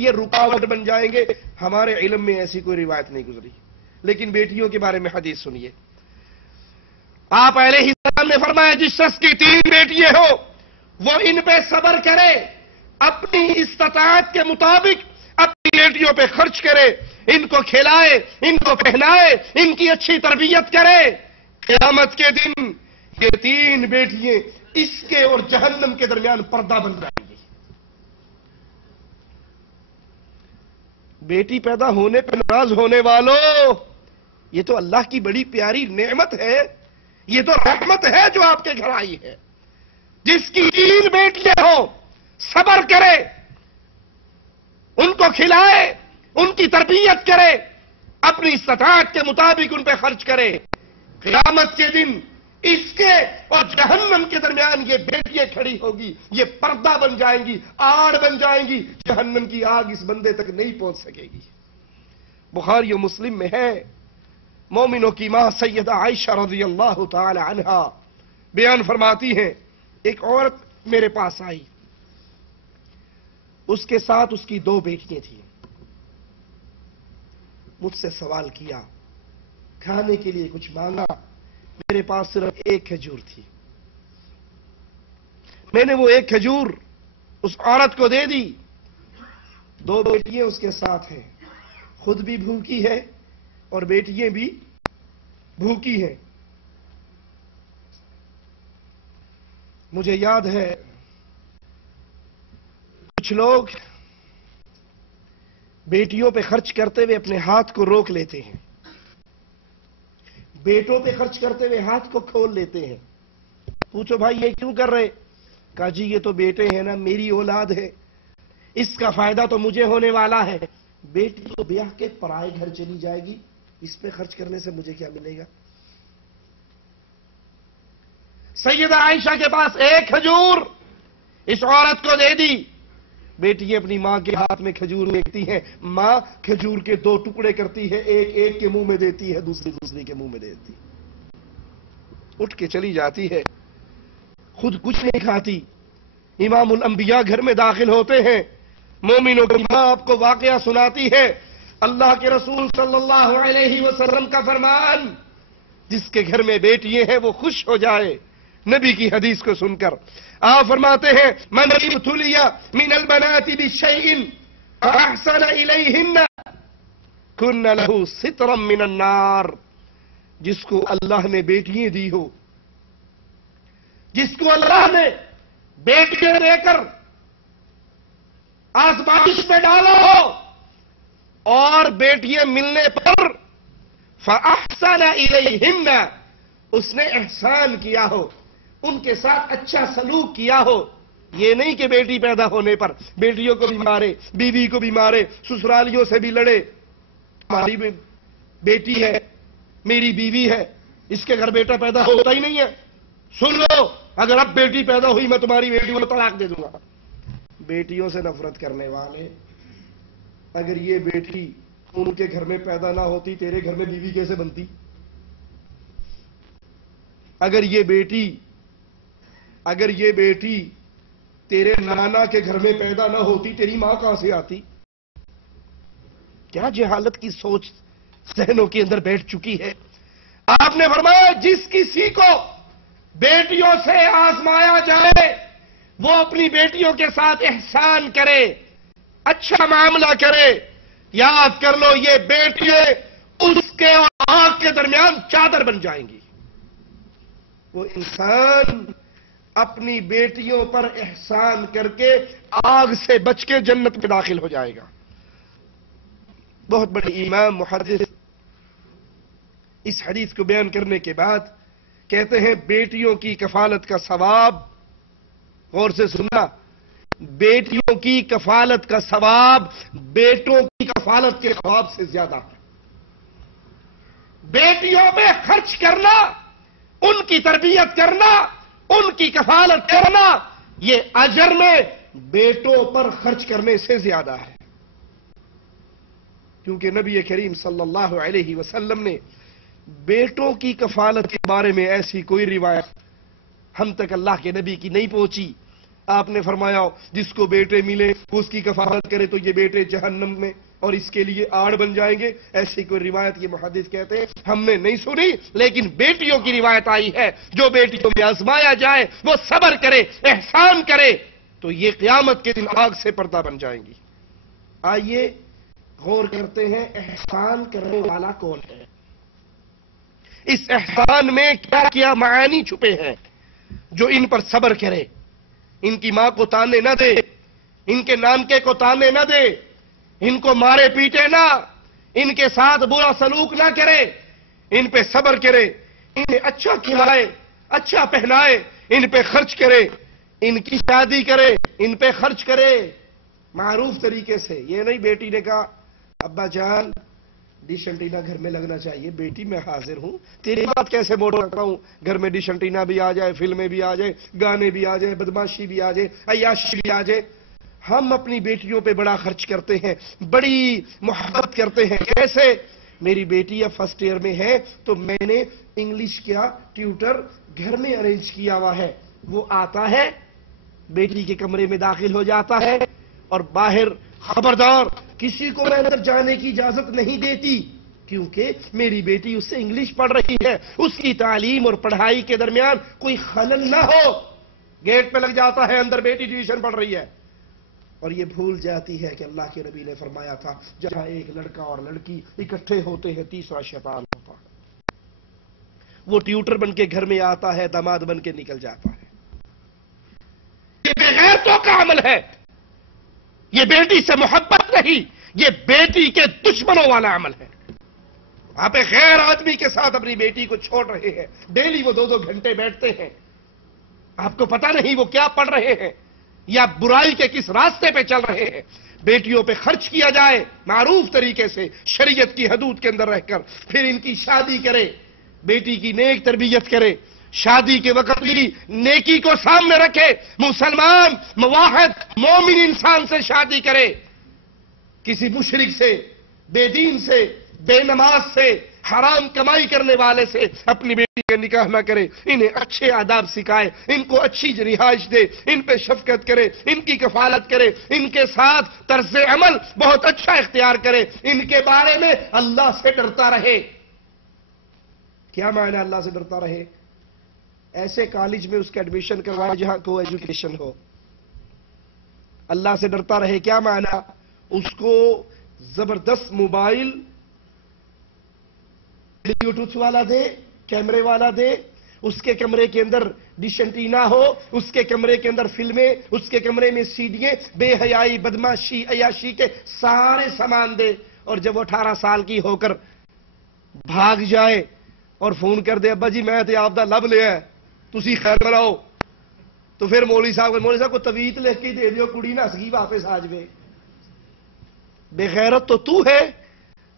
لیے رکاوٹ بن جائیں گے. ہمارے علم میں ایسی کوئی روایت نہیں گزری. لیکن بیٹیوں کے بارے میں حدیث سنیے. آپ علیہ السلام نے فرمایا جس شخص کی 3 بیٹیاں ہو وہ ان پہ صبر کرے, اپنی استطاعت کے مطابق اپنی بیٹیوں پہ خرچ کرے, ان کو کھلائے, ان کو پہنائے, ان کی اچھی تربیت کرے. قیامت کے دن یہ 3 بیٹیاں اس کے اور جہنم کے درمیان پردہ بن جائیں گی. بیٹی پیدا ہونے پہ ناراض ہونے والوں, یہ تو اللہ کی بڑی پیاری نعمت ہے, یہ تو رحمت ہے جو آپ کے گھر آئی ہے. جس کی 3 بیٹیاں ہوں صبر کرے, ان کو کھلائے, ان کی تربیت کرے, اپنی استطاعت کے مطابق ان پہ خرچ کرے. قیامت کے دن اس کے اور جہنم کے درمیان یہ بیٹیاں کھڑی ہوگی, یہ پردہ بن جائیں گی, آڑ بن جائیں گی. جہنم کی آگ اس بندے تک نہیں پہنچ سکے گی. بخاری و مسلم میں ہے, مومنوں کی ماں سیدہ عائشہ رضی اللہ تعالی عنہا بیان فرماتی ہیں, ایک عورت میرے پاس آئی, اس کے ساتھ اس کی 2 بیٹیاں تھیں. مجھ سے سوال کیا, کھانے کے لیے کچھ مانگا, میرے پاس صرف 1 کھجور تھی. میں نے وہ 1 کھجور اس عورت کو دے دی. 2 بیٹیاں اس کے ساتھ ہیں, خود بھی بھوکی ہے اور بیٹیاں بھی بھوکی ہیں. مجھے یاد ہے کچھ لوگ بیٹیوں پہ خرچ کرتے ہوئے اپنے ہاتھ کو روک لیتے ہیں, بیٹوں پہ خرچ کرتے ہوئے ہاتھ کو کھول لیتے ہیں. پوچھو بھائی یہ کیوں کر رہے؟ کہا جی یہ تو بیٹے ہیں نا, میری اولاد ہے, اس کا فائدہ تو مجھے ہونے والا ہے. بیٹی تو بیاہ کے پرائے گھر چلی جائے گی, اس پہ خرچ کرنے سے مجھے کیا ملے گا؟ سیدہ عائشہ کے پاس 1 کھجور اس عورت کو دے دی. بیٹی اپنی ماں کے ہاتھ میں کھجور دیکھتی ہے, ماں کھجور کے 2 ٹکڑے کرتی ہے, ایک کے منہ میں دیتی ہے, دوسری کے منہ میں دیتی, اٹھ کے چلی جاتی ہے, خود کچھ نہیں کھاتی. امام الانبیاء گھر میں داخل ہوتے ہیں, مومنوں کی ماں آپ کو واقعہ سناتی ہے. اللہ کے رسول صلی اللہ علیہ وسلم کا فرمان, جس کے گھر میں بیٹیاں ہیں وہ خوش ہو جائے. نبی کی حدیث کو سن کر آپ فرماتے ہیں من ابتلی من البنات بشیء احسن الیہن کن لہ سترا من النار. جس کو اللہ نے بیٹیاں دی ہو, جس کو اللہ نے بیٹیاں دے کر آزمائش میں ڈالا ہو اور بیٹیاں ملنے پر فاحسن الیہن, اس نے احسان کیا ہو, ان کے ساتھ اچھا سلوک کیا ہو. یہ نہیں کہ بیٹی پیدا ہونے پر بیٹیوں کو بھی مارے, بیوی کو بھی مارے, سسرالیوں سے بھی لڑے. ہماری بیٹی ہے, میری بیوی ہے, اس کے گھر بیٹا پیدا ہوتا ہی نہیں ہے. سن لو, اگر اب بیٹی پیدا ہوئی میں تمہاری بیٹی کو طلاق دے دوں گا. بیٹیوں سے نفرت کرنے والے, اگر یہ بیٹی ان کے گھر میں پیدا نہ ہوتی تیرے گھر میں بیوی کیسے بنتی؟ اگر یہ بیٹی تیرے نانا کے گھر میں پیدا نہ ہوتی تیری ماں کہاں سے آتی؟ کیا جہالت کی سوچ ذہنوں کے اندر بیٹھ چکی ہے. آپ نے فرمایا جس کسی کو بیٹیوں سے آزمایا جائے وہ اپنی بیٹیوں کے ساتھ احسان کرے, اچھا معاملہ کرے. یاد کر لو یہ بیٹیاں اس کے اور آگ کے درمیان چادر بن جائیں گی. وہ انسان اپنی بیٹیوں پر احسان کر کے آگ سے بچ کے جنت میں داخل ہو جائے گا. بہت بڑے امام محدث اس حدیث کو بیان کرنے کے بعد کہتے ہیں بیٹیوں کی کفالت کا ثواب, غور سے سننا, بیٹیوں کی کفالت کا ثواب بیٹوں کی کفالت کے ثواب سے زیادہ ہے. بیٹیوں پہ خرچ کرنا, ان کی تربیت کرنا, ان کی کفالت کرنا, یہ اجر میں بیٹوں پر خرچ کرنے سے زیادہ ہے. کیونکہ نبی کریم صلی اللہ علیہ وسلم نے بیٹوں کی کفالت کے بارے میں ایسی کوئی روایت ہم تک اللہ کے نبی کی نہیں پہنچی. آپ نے فرمایا جس کو بیٹے ملے اس کی کفالت کرے تو یہ بیٹے جہنم میں اور اس کے لیے آڑ بن جائیں گے. ایسی کوئی روایت یہ محدث کہتے ہیں ہم نے نہیں سنی، لیکن بیٹیوں کی روایت آئی ہے جو بیٹیوں میں آزمایا جائے وہ صبر کرے، احسان کرے تو یہ قیامت کے دن آگ سے پردہ بن جائیں گی. آئیے غور کرتے ہیں احسان کرنے والا کون ہے، اس احسان میں کیا کیا معانی چھپے ہیں. جو ان پر صبر کرے، ان کی ماں کو تانے نہ دے، ان کے نانکے کو تانے نہ دے، ان کو مارے پیٹے نہ، ان کے ساتھ برا سلوک نہ کرے، ان پہ صبر کرے، انہیں اچھا کھلائے، اچھا پہنائے، ان پہ خرچ کرے، ان کی شادی کرے، ان پہ خرچ کرے معروف طریقے سے. یہ نہیں بیٹی نے کہا ابا جان ڈش انٹینا گھر میں لگنا چاہیے، بیٹی میں حاضر ہوں، تیری بات کیسے موڑ رکھتا ہوں، گھر میں ڈش انٹینا بھی آ جائے، فلمیں بھی آ جائے، گانے بھی آ جائے، بدماشی بھی آ جائے، عیاشی بھی آ جائے. ہم اپنی بیٹیوں پہ بڑا خرچ کرتے ہیں، بڑی محبت کرتے ہیں. کیسے؟ میری بیٹی اب فرسٹ ایئر میں ہے تو میں نے انگلش کا ٹیوٹر گھر میں ارینج کیا ہوا ہے. وہ آتا ہے بیٹی کے کمرے میں داخل ہو جاتا ہے اور باہر خبردار کسی کو میں اندر جانے کی اجازت نہیں دیتی، کیونکہ میری بیٹی اس سے انگلش پڑھ رہی ہے، اس کی تعلیم اور پڑھائی کے درمیان کوئی خلل نہ ہو. گیٹ پہ لگ جاتا ہے اندر بیٹی ٹیوشن پڑھ رہی ہے اور یہ بھول جاتی ہے کہ اللہ کے نبی نے فرمایا تھا جہاں ایک لڑکا اور لڑکی اکٹھے ہوتے ہیں تیسرا شیطان ہوتا ہے. وہ ٹیوٹر بن کے گھر میں آتا ہے، داماد بن کے نکل جاتا ہے. یہ بے غیرتوں کا عمل ہے، یہ بیٹی سے محبت نہیں، یہ بیٹی کے دشمنوں والا عمل ہے. آپ ایک غیر آدمی کے ساتھ اپنی بیٹی کو چھوڑ رہے ہیں، ڈیلی وہ 2-2 گھنٹے بیٹھتے ہیں، آپ کو پتہ نہیں وہ کیا پڑھ رہے ہیں یا برائی کے کس راستے پہ چل رہے ہیں. بیٹیوں پہ خرچ کیا جائے معروف طریقے سے، شریعت کی حدود کے اندر رہ کر، پھر ان کی شادی کرے، بیٹی کی نیک تربیت کرے، شادی کے وقت بھی نیکی کو سامنے رکھے، مسلمان موحد مومن انسان سے شادی کرے، کسی مشرک سے، بے دین سے، بے نماز سے، حرام کمائی کرنے والے سے اپنی بیٹی کا نکاح نہ کرے. انہیں اچھے آداب سکھائے، ان کو اچھی رہائش دے، ان پہ شفقت کرے، ان کی کفالت کرے، ان کے ساتھ طرز عمل بہت اچھا اختیار کرے، ان کے بارے میں اللہ سے ڈرتا رہے. کیا معنی اللہ سے ڈرتا رہے؟ ایسے کالج میں اس کا ایڈمیشن کروائے جہاں کو ایجوکیشن ہو. اللہ سے ڈرتا رہے کیا معنی؟ اس کو زبردست موبائل بلوٹوتھ والا دے، کیمرے والا دے، اس کے کمرے کے اندر ڈش انٹینا ہو، اس کے کمرے کے اندر فلمیں، اس کے کمرے میں سیڈیاں، بے حیائی، بدماشی، عیاشی کے سارے سامان دے. اور جب وہ 18 سال کی ہو کر بھاگ جائے اور فون کر دے ابا جی میں تے آپ دا لب لیا ہے تسی خیر کراؤ، تو پھر مولوی صاحب کو تویت لکھ کے دے دیو کڑی نس گئی واپس آ جائے. بے غیرت تو ہے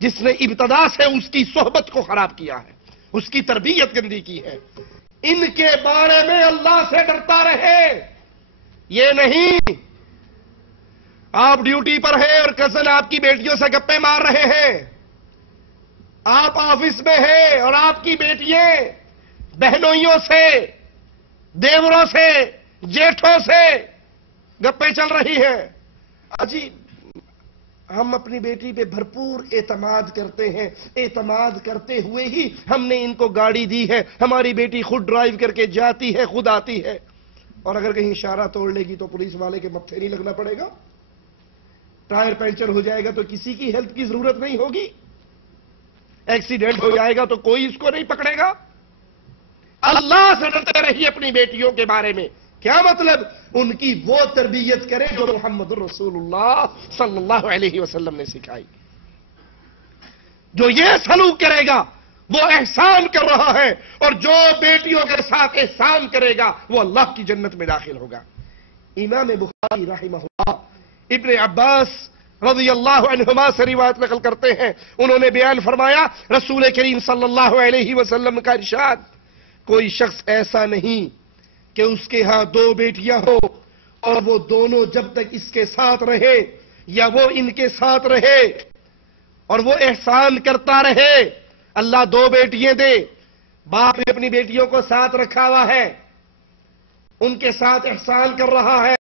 جس نے ابتدا سے اس کی صحبت کو خراب کیا ہے، اس کی تربیت گندی کی ہے. ان کے بارے میں اللہ سے ڈرتا رہے. یہ نہیں آپ ڈیوٹی پر ہیں اور کزن آپ کی بیٹیوں سے گپے مار رہے ہیں، آپ آفس میں ہیں اور آپ کی بیٹیاں بہنوئیوں سے، دیوروں سے، جیٹھوں سے گپے چل رہی ہیں. اجی ہم اپنی بیٹی پہ بھرپور اعتماد کرتے ہیں، اعتماد کرتے ہوئے ہی ہم نے ان کو گاڑی دی ہے. ہماری بیٹی خود ڈرائیو کر کے جاتی ہے، خود آتی ہے، اور اگر کہیں اشارہ توڑ لے گی تو پولیس والے کے متھے نہیں لگنا پڑے گا. ٹائر پنچر ہو جائے گا تو کسی کی ہیلپ کی ضرورت نہیں ہوگی. ایکسیڈنٹ ہو جائے گا تو کوئی اس کو نہیں پکڑے گا. اللہ سے ڈرتے رہیے اپنی بیٹیوں کے بارے میں. کیا مطلب؟ ان کی وہ تربیت کرے جو محمد الرسول اللہ صلی اللہ علیہ وسلم نے سکھائی. جو یہ سلوک کرے گا وہ احسان کر رہا ہے، اور جو بیٹیوں کے ساتھ احسان کرے گا وہ اللہ کی جنت میں داخل ہوگا. امام بخاری رحمہ اللہ ابن عباس رضی اللہ عنہما سے روایت نقل کرتے ہیں، انہوں نے بیان فرمایا رسول کریم صلی اللہ علیہ وسلم کا ارشاد، کوئی شخص ایسا نہیں کہ اس کے ہاں 2 بیٹیاں ہو اور وہ دونوں جب تک اس کے ساتھ رہے یا وہ ان کے ساتھ رہے اور وہ احسان کرتا رہے. اللہ 2 بیٹیاں دے، باپ نے اپنی بیٹیوں کو ساتھ رکھا ہوا ہے، ان کے ساتھ احسان کر رہا ہے.